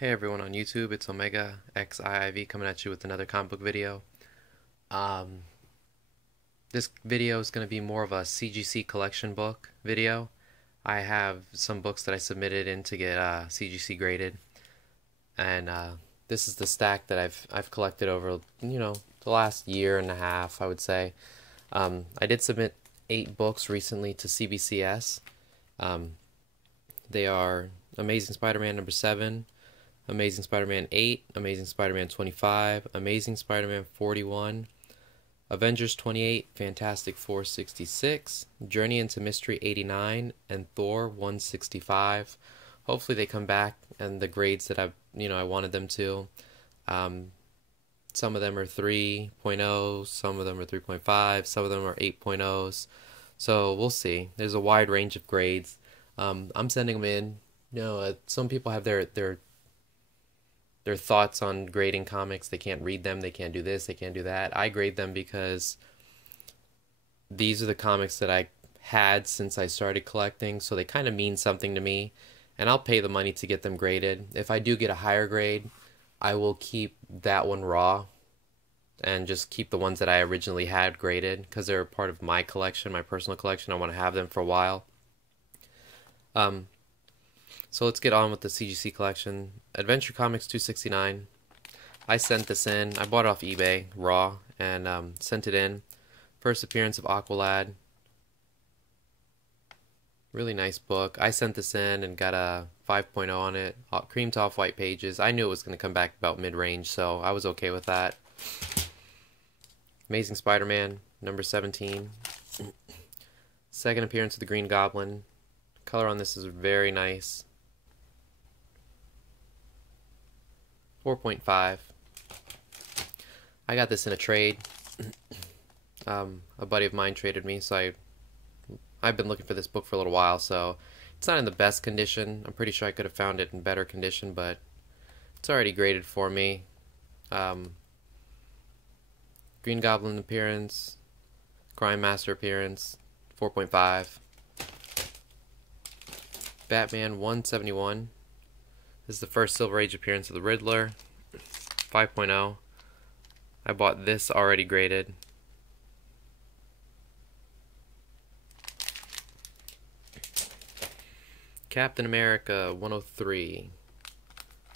Hey everyone on YouTube, it's Omega XIIV coming at you with another comic book video. Um, this video is going to be more of a CGC collection book video. I have some books that I submitted in to get CGC graded, and this is the stack that I've collected over the last year and a half, I would say. I did submit 8 books recently to CBCS. They are Amazing Spider-Man number 7. Amazing Spider-Man 8, Amazing Spider-Man 25, Amazing Spider-Man 41, Avengers 28, Fantastic Four 66, Journey into Mystery 89, and Thor 165. Hopefully they come back and the grades that I wanted them to. Some of them are 3.0, some of them are 3.5, some of them are 8.0s. So we'll see. There's a wide range of grades. I'm sending them in. Some people have their thoughts on grading comics. They can't read them, they can't do this, they can't do that. I grade them because these are the comics that I had since I started collecting, so they kind of mean something to me, and I'll pay the money to get them graded. If I do get a higher grade, I will keep that one raw and just keep the ones that I originally had graded because they're part of my collection, my personal collection. I want to have them for a while. So let's get on with the CGC collection. Adventure Comics 269. I sent this in. I bought it off eBay, raw, and sent it in. First appearance of Aqualad. Really nice book. I sent this in and got a 5.0 on it. Cream to off-white pages. I knew it was going to come back about mid-range, so I was okay with that. Amazing Spider-Man, number 17. Second appearance of the Green Goblin. Color on this is very nice. 4.5. I got this in a trade. A buddy of mine traded me, so I've been looking for this book for a little while, so it's not in the best condition. I'm pretty sure I could have found it in better condition, but it's already graded for me. Green Goblin appearance, Crime Master appearance, 4.5. Batman 171. This is the first Silver Age appearance of the Riddler, 5.0. I bought this already graded. Captain America 103.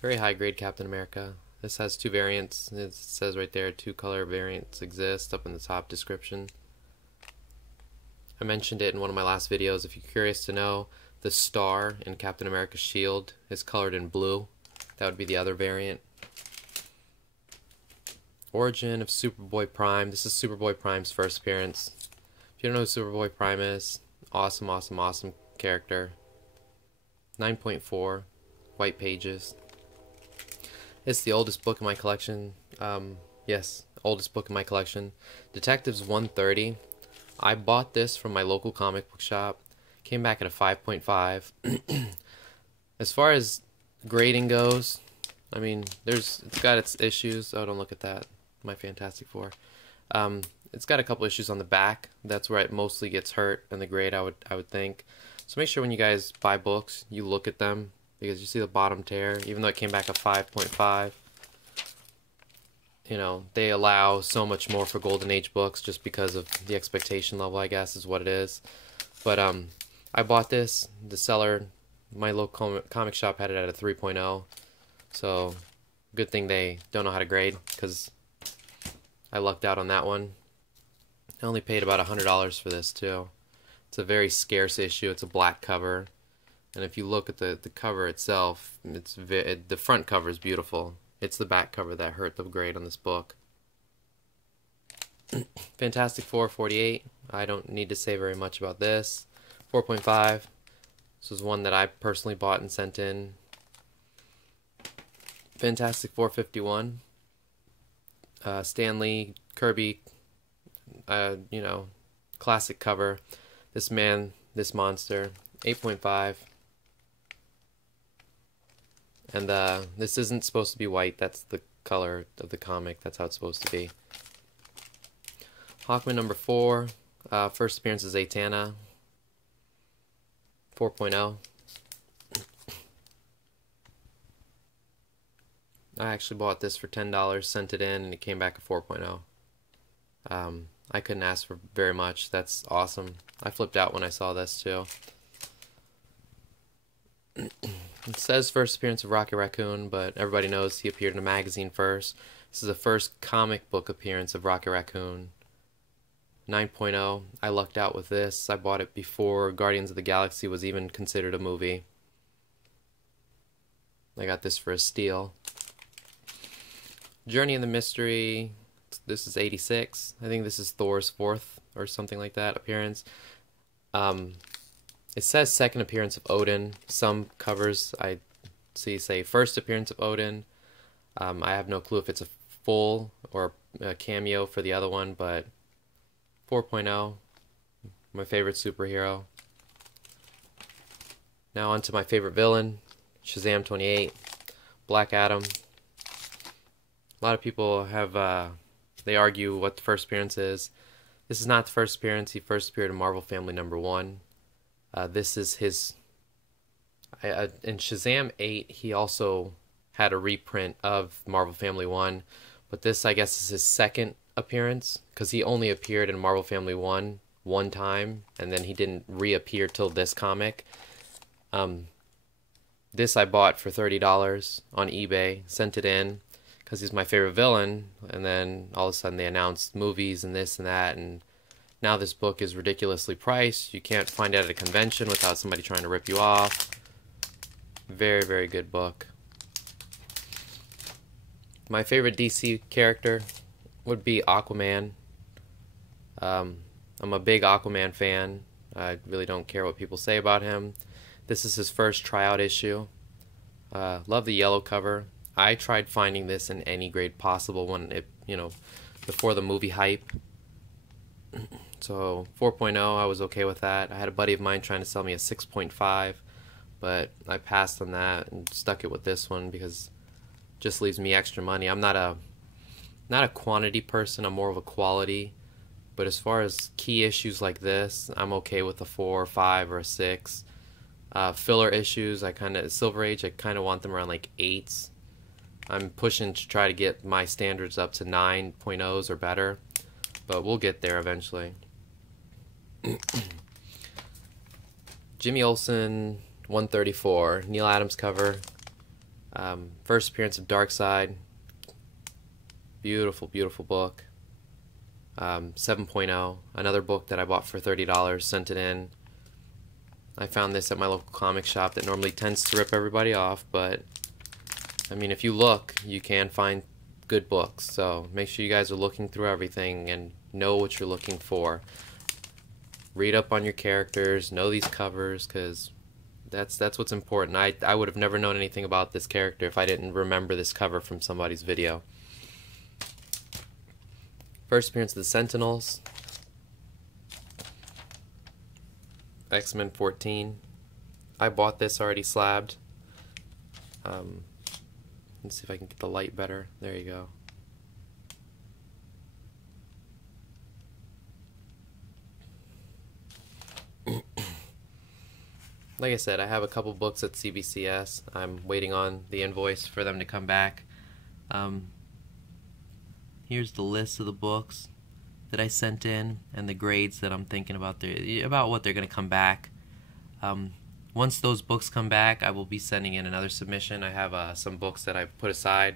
Very high grade Captain America. This has 2 variants. It says right there 2 color variants exist up in the top description. I mentioned it in one of my last videos. If you're curious to know, the star in Captain America's shield is colored in blue. That would be the other variant. Origin of Superboy Prime. This is Superboy Prime's first appearance. If you don't know who Superboy Prime is, awesome, awesome, awesome character. 9.4, white pages. It's the oldest book in my collection. Yes, oldest book in my collection. Detectives 130. I bought this from my local comic book shop. Came back at a 5.5. As far as grading goes, I mean, it's got its issues. Oh, don't look at that. My Fantastic Four. It's got a couple issues on the back. That's where it mostly gets hurt in the grade, I would think. So make sure when you guys buy books, you look at them, because you see the bottom tear. Even though it came back a 5.5, they allow so much more for Golden Age books just because of the expectation level, I guess, is what it is. But I bought this. The seller, my local comic shop, had it at a 3.0. So good thing they don't know how to grade, because I lucked out on that one. I only paid about $100 for this too. It's a very scarce issue. It's a black cover, and if you look at the cover itself, the front cover is beautiful. It's the back cover that hurt the grade on this book. Fantastic Four 48. I don't need to say very much about this. 4.5. This was one that I personally bought and sent in. Fantastic Four 51. Stan Lee, Kirby, classic cover. This man, this monster, 8.5. And this isn't supposed to be white. That's the color of the comic. That's how it's supposed to be. Hawkman number 4. First appearance is Zatanna, 4.0. I actually bought this for $10, sent it in, and it came back a 4.0. I couldn't ask for very much. That's awesome. I flipped out when I saw this too. It says first appearance of Rocket Raccoon, but everybody knows he appeared in a magazine first. This is the first comic book appearance of Rocket Raccoon. 9.0. I lucked out with this. I bought it before Guardians of the Galaxy was even considered a movie. I got this for a steal. Journey in the Mystery. This is 86. I think this is Thor's 4th or something like that appearance. It says second appearance of Odin. Some covers I see say first appearance of Odin. I have no clue if it's a full or a cameo for the other one, but 4.0, my favorite superhero. Now on to my favorite villain, Shazam 28, Black Adam. A lot of people have, they argue what the first appearance is. This is not the first appearance. He first appeared in Marvel Family #1. This is his... in Shazam 8, he also had a reprint of Marvel Family 1, but this, I guess, is his second appearance, because he only appeared in Marvel Family 1 one time, and then he didn't reappear till this comic. This I bought for $30 on eBay, sent it in, because he's my favorite villain, and then all of a sudden they announced movies and this and that, and now this book is ridiculously priced. You can't find it at a convention without somebody trying to rip you off. Very, very good book. My favorite DC character would be Aquaman. I'm a big Aquaman fan. I really don't care what people say about him. This is his first tryout issue. Love the yellow cover. I tried finding this in any grade possible when it, before the movie hype. So 4.0, I was okay with that. I had a buddy of mine trying to sell me a 6.5, but I passed on that and stuck it with this one because it just leaves me extra money. I'm not a quantity person, I'm more of a quality. But as far as key issues like this, I'm okay with a 4 or 5 or a 6. Filler issues, Silver Age, I kind of want them around like 8s. I'm pushing to try to get my standards up to 9.0s or better, but we'll get there eventually. Jimmy Olsen 134, Neil Adams cover. First appearance of Darkseid. Beautiful, beautiful book. 7.0, another book that I bought for $30, sent it in. I found this at my local comic shop that normally tends to rip everybody off, but I mean, if you look, you can find good books, so make sure you guys are looking through everything and know what you're looking for. Read up on your characters, know these covers, because that's what's important. I would have never known anything about this character if I didn't remember this cover from somebody's video. First appearance of the Sentinels. X-Men 14. I bought this already slabbed. Let's see if I can get the light better. There you go. Like I said, I have a couple books at CBCS. I'm waiting on the invoice for them to come back. Here's the list of the books that I sent in and the grades that I'm thinking about what they're going to come back. Once those books come back, I will be sending in another submission. I have some books that I put aside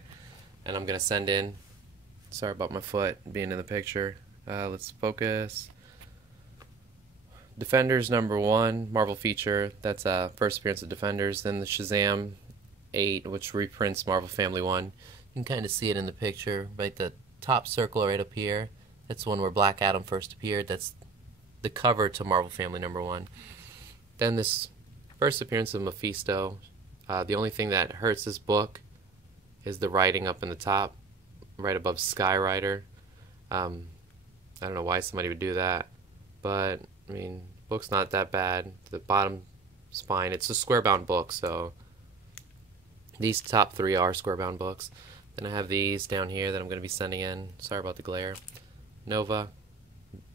and I'm going to send in. Sorry about my foot being in the picture. Let's focus. Defenders #1, Marvel feature. That's first appearance of Defenders. Then the Shazam 8, which reprints Marvel Family 1. You can kind of see it in the picture, right? The top circle right up here. That's one where Black Adam first appeared. That's the cover to Marvel Family #1. Then this first appearance of Mephisto. The only thing that hurts this book is the writing up in the top, right above Skyrider. I don't know why somebody would do that, but I mean, book's not that bad. The bottom spine, it's a square-bound book, so these top 3 are square-bound books. Then I have these down here that I'm going to be sending in. Sorry about the glare. Nova,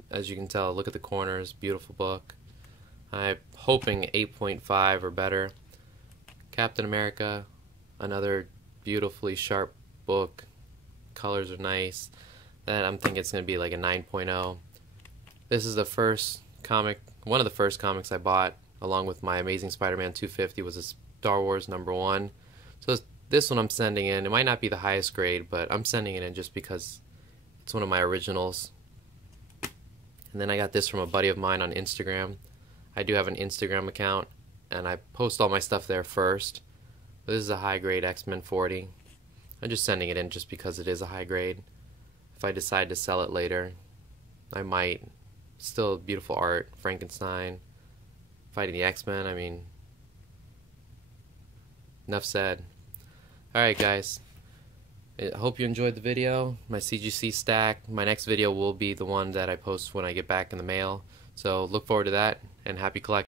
as you can tell, look at the corners, beautiful book. I'm hoping 8.5 or better. Captain America, another beautifully sharp book. Colors are nice. That I'm thinking it's going to be like a 9.0. This is the first comic, one of the first comics I bought, along with my Amazing Spider-Man 250, was a Star Wars #1. So this one I'm sending in. It might not be the highest grade, but I'm sending it in just because it's one of my originals. And then I got this from a buddy of mine on Instagram. I do have an Instagram account, and I post all my stuff there first. This is a high grade X-Men 40. I'm just sending it in just because it is a high grade. If I decide to sell it later, I might. Still beautiful art. Frankenstein fighting the X-Men. I mean, enough said. Alright guys, I hope you enjoyed the video. My CGC stack. My next video will be the one that I post when I get back in the mail. So look forward to that, and happy collecting.